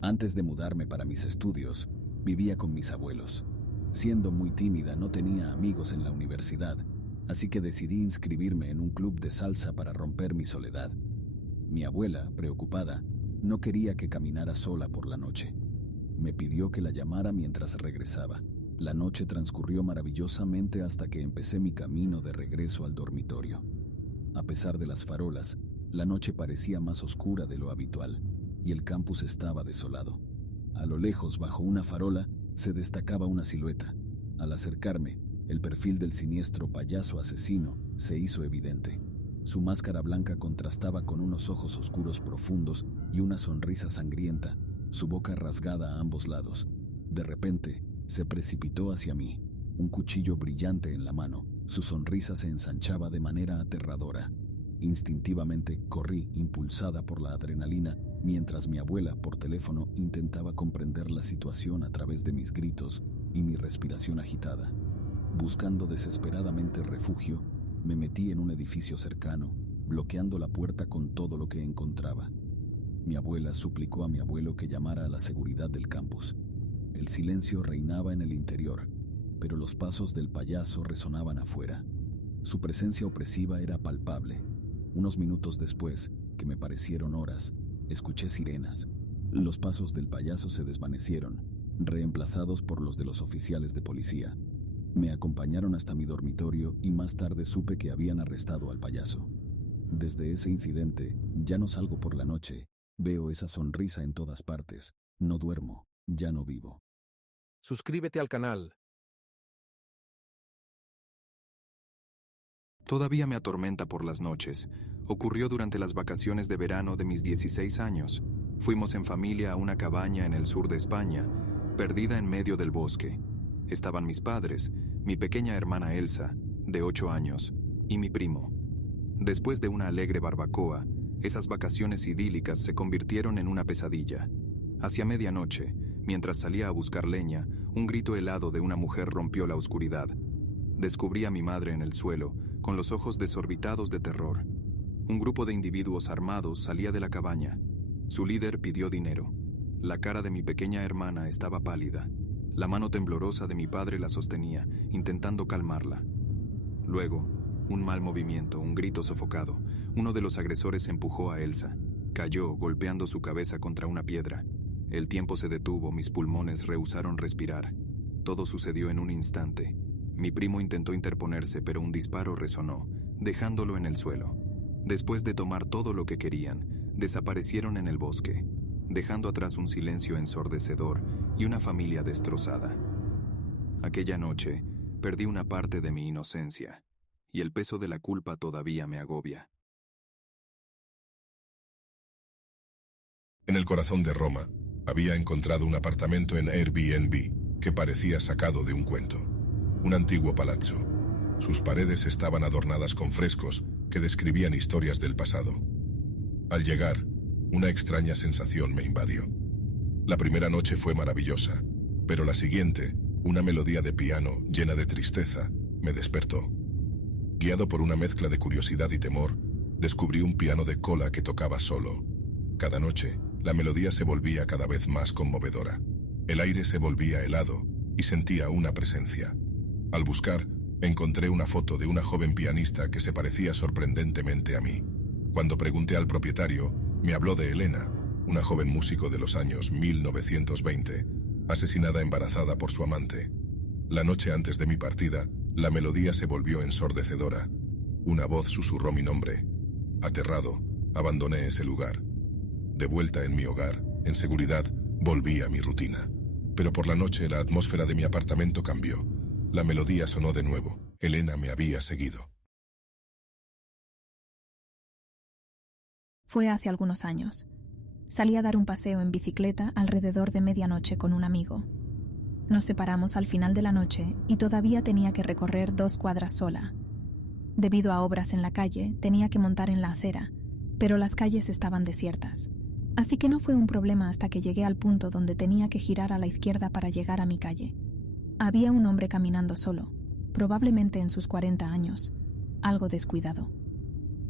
Antes de mudarme para mis estudios, vivía con mis abuelos. Siendo muy tímida, no tenía amigos en la universidad, así que decidí inscribirme en un club de salsa para romper mi soledad. Mi abuela, preocupada, no quería que caminara sola por la noche. Me pidió que la llamara mientras regresaba. La noche transcurrió maravillosamente hasta que empecé mi camino de regreso al dormitorio. A pesar de las farolas, la noche parecía más oscura de lo habitual, y el campus estaba desolado. A lo lejos, bajo una farola, se destacaba una silueta. Al acercarme, el perfil del siniestro payaso asesino se hizo evidente. Su máscara blanca contrastaba con unos ojos oscuros profundos y una sonrisa sangrienta, su boca rasgada a ambos lados. De repente, se precipitó hacia mí, un cuchillo brillante en la mano. Su sonrisa se ensanchaba de manera aterradora. Instintivamente corrí, impulsada por la adrenalina, mientras mi abuela, por teléfono, intentaba comprender la situación a través de mis gritos y mi respiración agitada. Buscando desesperadamente refugio, me metí en un edificio cercano, bloqueando la puerta con todo lo que encontraba. Mi abuela suplicó a mi abuelo que llamara a la seguridad del campus. El silencio reinaba en el interior, pero los pasos del payaso resonaban afuera. Su presencia opresiva era palpable. Unos minutos después, que me parecieron horas, escuché sirenas. Los pasos del payaso se desvanecieron, reemplazados por los de los oficiales de policía. Me acompañaron hasta mi dormitorio y más tarde supe que habían arrestado al payaso. Desde ese incidente, ya no salgo por la noche. Veo esa sonrisa en todas partes. No duermo, ya no vivo. Suscríbete al canal. Todavía me atormenta por las noches. Ocurrió durante las vacaciones de verano de mis 16 años. Fuimos en familia a una cabaña en el sur de España, perdida en medio del bosque. Estaban mis padres, mi pequeña hermana Elsa, de 8 años, y mi primo. Después de una alegre barbacoa, esas vacaciones idílicas se convirtieron en una pesadilla. Hacia medianoche, mientras salía a buscar leña, un grito helado de una mujer rompió la oscuridad. Descubrí a mi madre en el suelo, con los ojos desorbitados de terror. Un grupo de individuos armados salía de la cabaña. Su líder pidió dinero. La cara de mi pequeña hermana estaba pálida. La mano temblorosa de mi padre la sostenía, intentando calmarla. Luego, un mal movimiento, un grito sofocado. Uno de los agresores empujó a Elsa. Cayó, golpeando su cabeza contra una piedra. El tiempo se detuvo, mis pulmones rehusaron respirar. Todo sucedió en un instante. Mi primo intentó interponerse, pero un disparo resonó, dejándolo en el suelo. Después de tomar todo lo que querían, desaparecieron en el bosque, dejando atrás un silencio ensordecedor y una familia destrozada. Aquella noche, perdí una parte de mi inocencia, y el peso de la culpa todavía me agobia. En el corazón de Roma, había encontrado un apartamento en Airbnb que parecía sacado de un cuento. Un antiguo palazzo. Sus paredes estaban adornadas con frescos que describían historias del pasado. Al llegar, una extraña sensación me invadió. La primera noche fue maravillosa, pero la siguiente, una melodía de piano llena de tristeza, me despertó. Guiado por una mezcla de curiosidad y temor, descubrí un piano de cola que tocaba solo. Cada noche, la melodía se volvía cada vez más conmovedora. El aire se volvía helado y sentía una presencia. Al buscar, encontré una foto de una joven pianista que se parecía sorprendentemente a mí. Cuando pregunté al propietario, me habló de Elena, una joven músico de los años 1920, asesinada embarazada por su amante. La noche antes de mi partida, la melodía se volvió ensordecedora. Una voz susurró mi nombre. Aterrado, abandoné ese lugar. De vuelta en mi hogar, en seguridad, volví a mi rutina. Pero por la noche la atmósfera de mi apartamento cambió. La melodía sonó de nuevo. Elena me había seguido. Fue hace algunos años. Salí a dar un paseo en bicicleta alrededor de medianoche con un amigo. Nos separamos al final de la noche y todavía tenía que recorrer 2 cuadras sola. Debido a obras en la calle, tenía que montar en la acera, pero las calles estaban desiertas. Así que no fue un problema hasta que llegué al punto donde tenía que girar a la izquierda para llegar a mi calle. Había un hombre caminando solo, probablemente en sus 40 años, algo descuidado.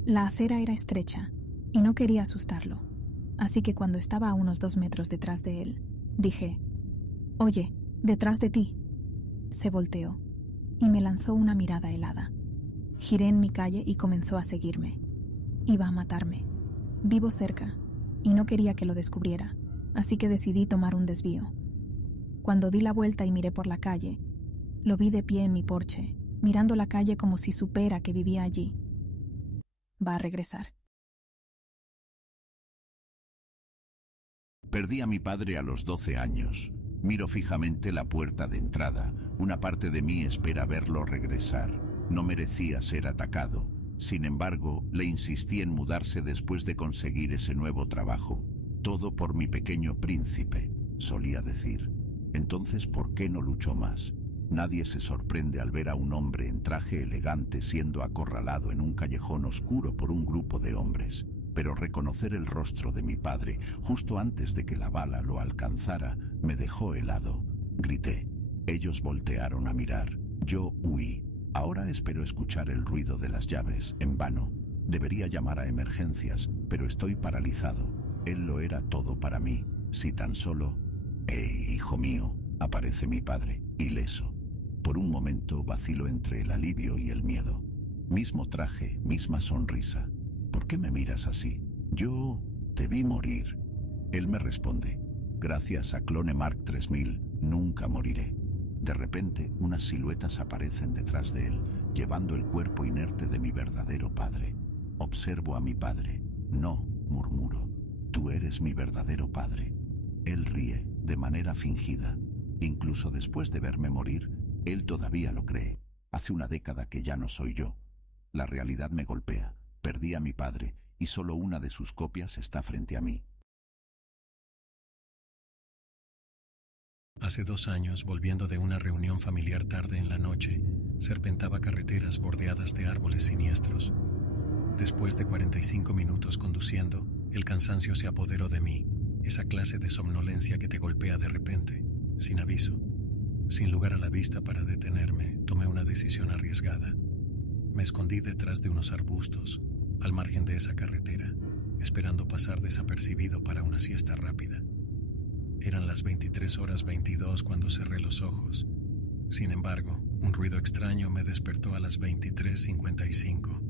La acera era estrecha y no quería asustarlo. así que cuando estaba a unos 2 metros detrás de él, dije: «Oye, detrás de ti». Se volteó y me lanzó una mirada helada. Giré en mi calle y comenzó a seguirme. Iba a matarme. Vivo cerca y no quería que lo descubriera, así que decidí tomar un desvío. Cuando di la vuelta y miré por la calle, lo vi de pie en mi porche, mirando la calle como si supiera que vivía allí. Va a regresar. Perdí a mi padre a los 12 años. Miro fijamente la puerta de entrada. Una parte de mí espera verlo regresar. No merecía ser atacado. Sin embargo, le insistí en mudarse después de conseguir ese nuevo trabajo. Todo por mi pequeño príncipe, solía decir. Entonces, ¿por qué no luchó más? Nadie se sorprende al ver a un hombre en traje elegante siendo acorralado en un callejón oscuro por un grupo de hombres. Pero reconocer el rostro de mi padre, justo antes de que la bala lo alcanzara, me dejó helado. Grité. Ellos voltearon a mirar. Yo huí. Ahora espero escuchar el ruido de las llaves, en vano. Debería llamar a emergencias, pero estoy paralizado. Él lo era todo para mí. Si tan solo... hijo mío, aparece mi padre, ileso. Por un momento vacilo entre el alivio y el miedo. Mismo traje, misma sonrisa. ¿Por qué me miras así? Yo te vi morir. Él me responde: gracias a Clone Mark 3000, nunca moriré. De repente, unas siluetas aparecen detrás de él, llevando el cuerpo inerte de mi verdadero padre. Observo a mi padre. No, murmuro. Tú eres mi verdadero padre. Él ríe, de manera fingida. Incluso después de verme morir, él todavía lo cree. Hace una década que ya no soy yo. La realidad me golpea. Perdí a mi padre, y solo una de sus copias está frente a mí. Hace 2 años, volviendo de una reunión familiar tarde en la noche, serpentaba carreteras bordeadas de árboles siniestros. Después de 45 minutos conduciendo, el cansancio se apoderó de mí, esa clase de somnolencia que te golpea de repente, sin aviso. Sin lugar a la vista para detenerme, tomé una decisión arriesgada. Me escondí detrás de unos arbustos, al margen de esa carretera, esperando pasar desapercibido para una siesta rápida. Eran las 23:22 cuando cerré los ojos. Sin embargo, un ruido extraño me despertó a las 23:55.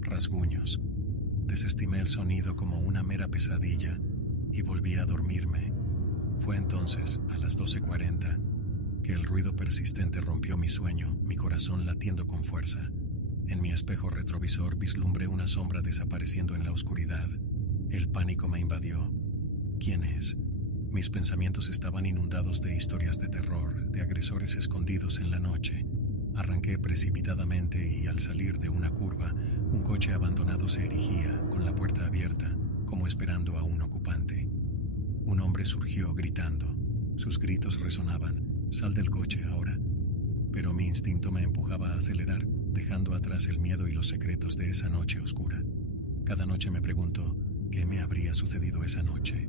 Rasguños. Desestimé el sonido como una mera pesadilla y volví a dormirme. Fue entonces, a las 12:40, que el ruido persistente rompió mi sueño, mi corazón latiendo con fuerza. En mi espejo retrovisor vislumbré una sombra desapareciendo en la oscuridad. El pánico me invadió. ¿Quién es? Mis pensamientos estaban inundados de historias de terror, de agresores escondidos en la noche. Arranqué precipitadamente y al salir de una curva, un coche abandonado se erigía, con la puerta abierta, como esperando a un ocupante. Un hombre surgió gritando. Sus gritos resonaban: «Sal del coche ahora». Pero mi instinto me empujaba a acelerar, dejando atrás el miedo y los secretos de esa noche oscura. Cada noche me pregunto, ¿qué me habría sucedido esa noche?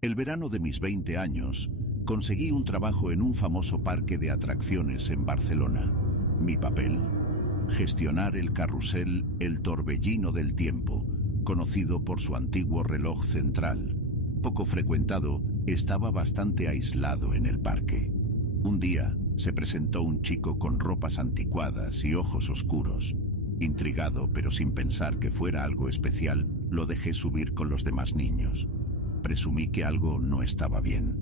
El verano de mis 20 años, conseguí un trabajo en un famoso parque de atracciones en Barcelona. Mi papel: gestionar el carrusel El Torbellino del Tiempo, conocido por su antiguo reloj central. Poco frecuentado, estaba bastante aislado en el parque. Un día, se presentó un chico con ropas anticuadas y ojos oscuros. Intrigado, pero sin pensar que fuera algo especial, lo dejé subir con los demás niños. Presumí que algo no estaba bien.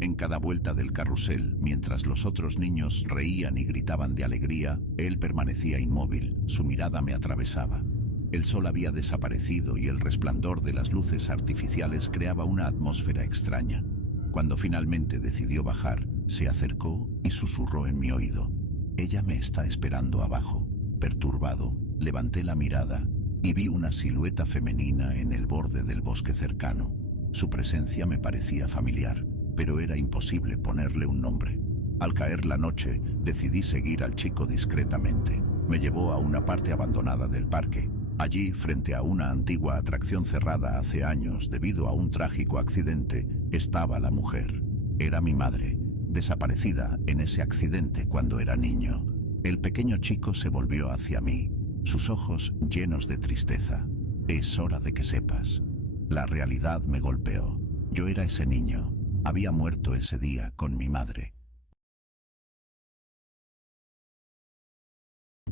En cada vuelta del carrusel, mientras los otros niños reían y gritaban de alegría, él permanecía inmóvil, su mirada me atravesaba. El sol había desaparecido y el resplandor de las luces artificiales creaba una atmósfera extraña. Cuando finalmente decidió bajar, se acercó y susurró en mi oído: «Ella me está esperando abajo». Perturbado, levanté la mirada y vi una silueta femenina en el borde del bosque cercano. Su presencia me parecía familiar, pero era imposible ponerle un nombre. Al caer la noche, decidí seguir al chico discretamente. Me llevó a una parte abandonada del parque. Allí, frente a una antigua atracción cerrada hace años debido a un trágico accidente, estaba la mujer. Era mi madre, desaparecida en ese accidente cuando era niño. El pequeño chico se volvió hacia mí. sus ojos llenos de tristeza. Es hora de que sepas. La realidad me golpeó. Yo era ese niño. Había muerto ese día con mi madre.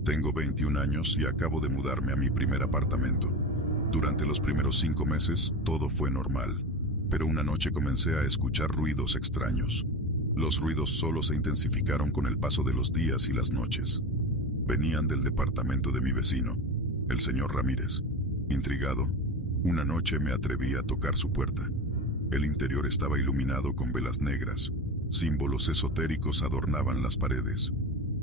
Tengo 21 años y acabo de mudarme a mi primer apartamento. Durante los primeros 5 meses, todo fue normal. Pero una noche comencé a escuchar ruidos extraños. Los ruidos solo se intensificaron con el paso de los días y las noches. Venían del departamento de mi vecino, el señor Ramírez. Intrigado, una noche me atreví a tocar su puerta. El interior estaba iluminado con velas negras. Símbolos esotéricos adornaban las paredes.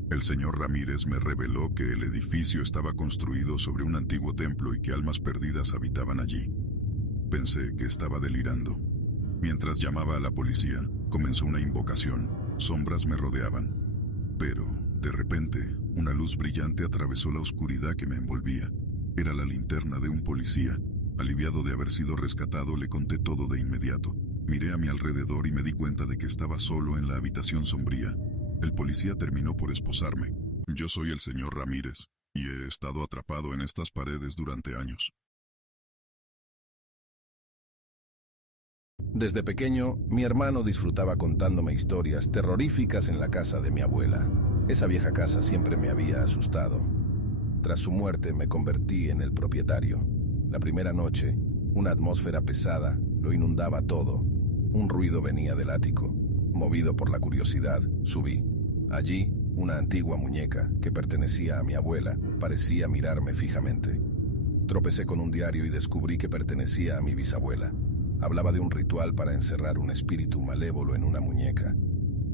El señor Ramírez me reveló que el edificio estaba construido sobre un antiguo templo y que almas perdidas habitaban allí. Pensé que estaba delirando. Mientras llamaba a la policía, comenzó una invocación. Sombras me rodeaban. Pero, de repente, una luz brillante atravesó la oscuridad que me envolvía. Era la linterna de un policía. Aliviado de haber sido rescatado, le conté todo de inmediato. Miré a mi alrededor y me di cuenta de que estaba solo en la habitación sombría. El policía terminó por esposarme. Yo soy el señor Ramírez, y he estado atrapado en estas paredes durante años. Desde pequeño, mi hermano disfrutaba contándome historias terroríficas en la casa de mi abuela. Esa vieja casa siempre me había asustado. Tras su muerte me convertí en el propietario. La primera noche, una atmósfera pesada lo inundaba todo. Un ruido venía del ático. Movido por la curiosidad, subí. Allí, una antigua muñeca que pertenecía a mi abuela parecía mirarme fijamente. Tropecé con un diario y descubrí que pertenecía a mi bisabuela. Hablaba de un ritual para encerrar un espíritu malévolo en una muñeca.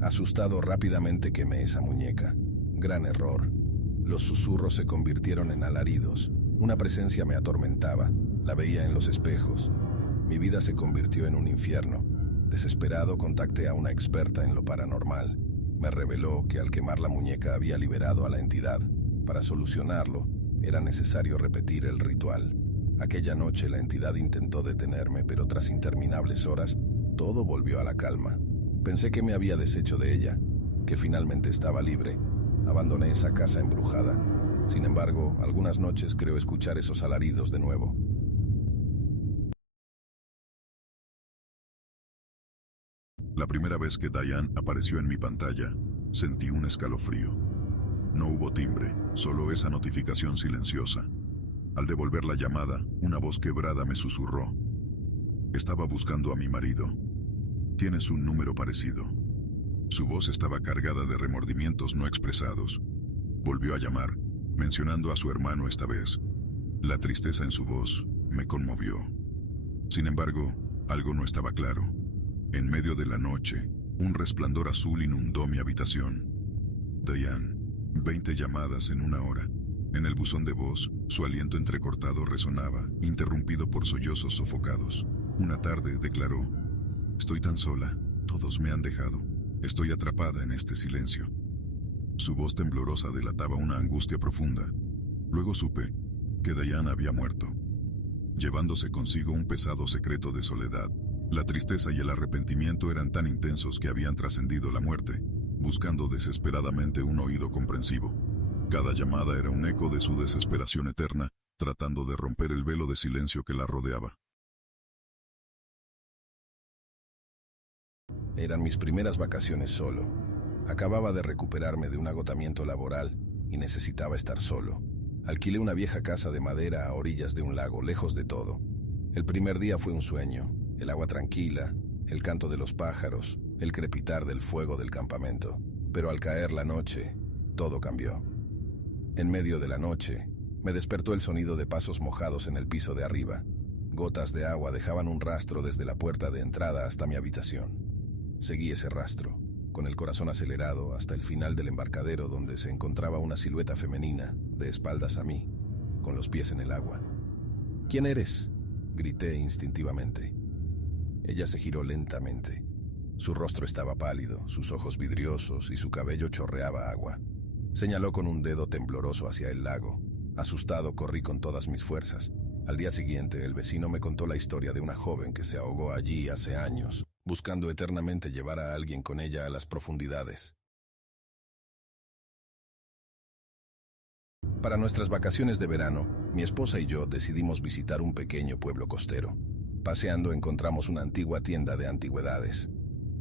Asustado, rápidamente quemé esa muñeca. Gran error. Los susurros se convirtieron en alaridos. Una presencia me atormentaba. La veía en los espejos. Mi vida se convirtió en un infierno. Desesperado, contacté a una experta en lo paranormal. Me reveló que al quemar la muñeca había liberado a la entidad. Para solucionarlo, era necesario repetir el ritual. Aquella noche la entidad intentó detenerme, pero tras interminables horas, todo volvió a la calma. Pensé que me había deshecho de ella, que finalmente estaba libre. Abandoné esa casa embrujada. Sin embargo, algunas noches creo escuchar esos alaridos de nuevo. La primera vez que Diane apareció en mi pantalla, sentí un escalofrío. No hubo timbre, solo esa notificación silenciosa. Al devolver la llamada, una voz quebrada me susurró. Estaba buscando a mi marido. Tienes un número parecido. Su voz estaba cargada de remordimientos no expresados. Volvió a llamar, mencionando a su hermano esta vez. La tristeza en su voz me conmovió. Sin embargo, algo no estaba claro. En medio de la noche, un resplandor azul inundó mi habitación. Diane, 20 llamadas en una hora. En el buzón de voz, su aliento entrecortado resonaba, interrumpido por sollozos sofocados. Una tarde declaró: estoy tan sola, todos me han dejado. Estoy atrapada en este silencio. Su voz temblorosa delataba una angustia profunda. Luego supe que Diane había muerto, llevándose consigo un pesado secreto de soledad. La tristeza y el arrepentimiento eran tan intensos que habían trascendido la muerte, buscando desesperadamente un oído comprensivo. Cada llamada era un eco de su desesperación eterna, tratando de romper el velo de silencio que la rodeaba. Eran mis primeras vacaciones solo. Acababa de recuperarme de un agotamiento laboral y necesitaba estar solo. Alquilé una vieja casa de madera a orillas de un lago, lejos de todo. El primer día fue un sueño. El agua tranquila, el canto de los pájaros, el crepitar del fuego del campamento. Pero al caer la noche, todo cambió. En medio de la noche, me despertó el sonido de pasos mojados en el piso de arriba. Gotas de agua dejaban un rastro desde la puerta de entrada hasta mi habitación. Seguí ese rastro, con el corazón acelerado, hasta el final del embarcadero donde se encontraba una silueta femenina, de espaldas a mí, con los pies en el agua. ¿Quién eres?, grité instintivamente. Ella se giró lentamente. Su rostro estaba pálido, sus ojos vidriosos y su cabello chorreaba agua. Señaló con un dedo tembloroso hacia el lago. Asustado, corrí con todas mis fuerzas. Al día siguiente, el vecino me contó la historia de una joven que se ahogó allí hace años, buscando eternamente llevar a alguien con ella a las profundidades. Para nuestras vacaciones de verano, mi esposa y yo decidimos visitar un pequeño pueblo costero. Paseando encontramos una antigua tienda de antigüedades.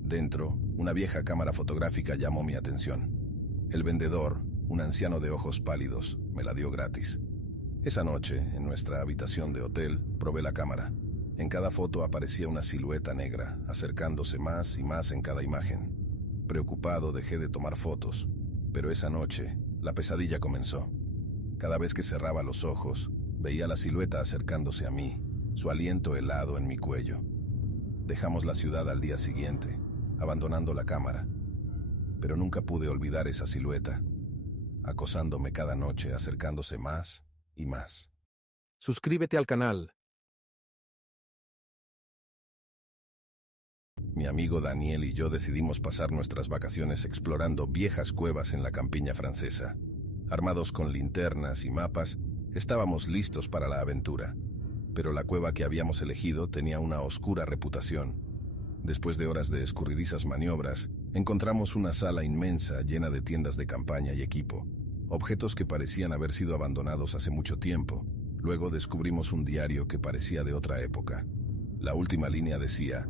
Dentro, una vieja cámara fotográfica llamó mi atención. El vendedor, un anciano de ojos pálidos, me la dio gratis. Esa noche, en nuestra habitación de hotel, probé la cámara. En cada foto aparecía una silueta negra, acercándose más y más en cada imagen. Preocupado, dejé de tomar fotos, pero esa noche, la pesadilla comenzó. Cada vez que cerraba los ojos, veía la silueta acercándose a mí, su aliento helado en mi cuello. Dejamos la ciudad al día siguiente, abandonando la cámara, pero nunca pude olvidar esa silueta, acosándome cada noche, acercándose más y más. Suscríbete al canal. Mi amigo Daniel y yo decidimos pasar nuestras vacaciones explorando viejas cuevas en la campiña francesa. Armados con linternas y mapas, estábamos listos para la aventura. Pero la cueva que habíamos elegido tenía una oscura reputación. Después de horas de escurridizas maniobras, encontramos una sala inmensa llena de tiendas de campaña y equipo, objetos que parecían haber sido abandonados hace mucho tiempo. Luego descubrimos un diario que parecía de otra época. La última línea decía: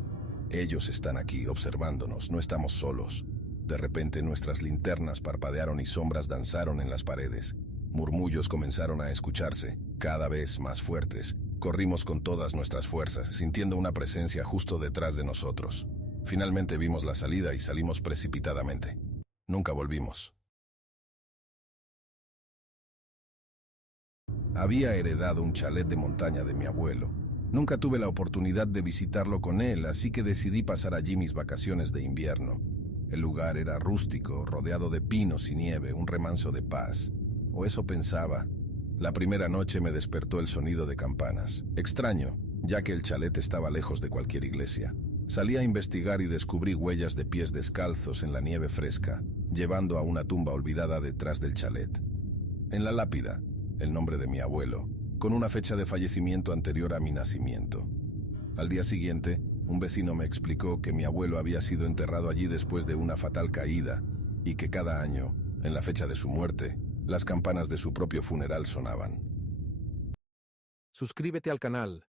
ellos están aquí observándonos, no estamos solos. De repente nuestras linternas parpadearon y sombras danzaron en las paredes. Murmullos comenzaron a escucharse, cada vez más fuertes. Corrimos con todas nuestras fuerzas, sintiendo una presencia justo detrás de nosotros. Finalmente vimos la salida y salimos precipitadamente. Nunca volvimos. Había heredado un chalet de montaña de mi abuelo. Nunca tuve la oportunidad de visitarlo con él, así que decidí pasar allí mis vacaciones de invierno. El lugar era rústico, rodeado de pinos y nieve, un remanso de paz. O eso pensaba. La primera noche me despertó el sonido de campanas. Extraño, ya que el chalet estaba lejos de cualquier iglesia. Salí a investigar y descubrí huellas de pies descalzos en la nieve fresca, llevando a una tumba olvidada detrás del chalet. En la lápida, el nombre de mi abuelo, con una fecha de fallecimiento anterior a mi nacimiento. Al día siguiente, un vecino me explicó que mi abuelo había sido enterrado allí después de una fatal caída y que cada año, en la fecha de su muerte, las campanas de su propio funeral sonaban. Suscríbete al canal.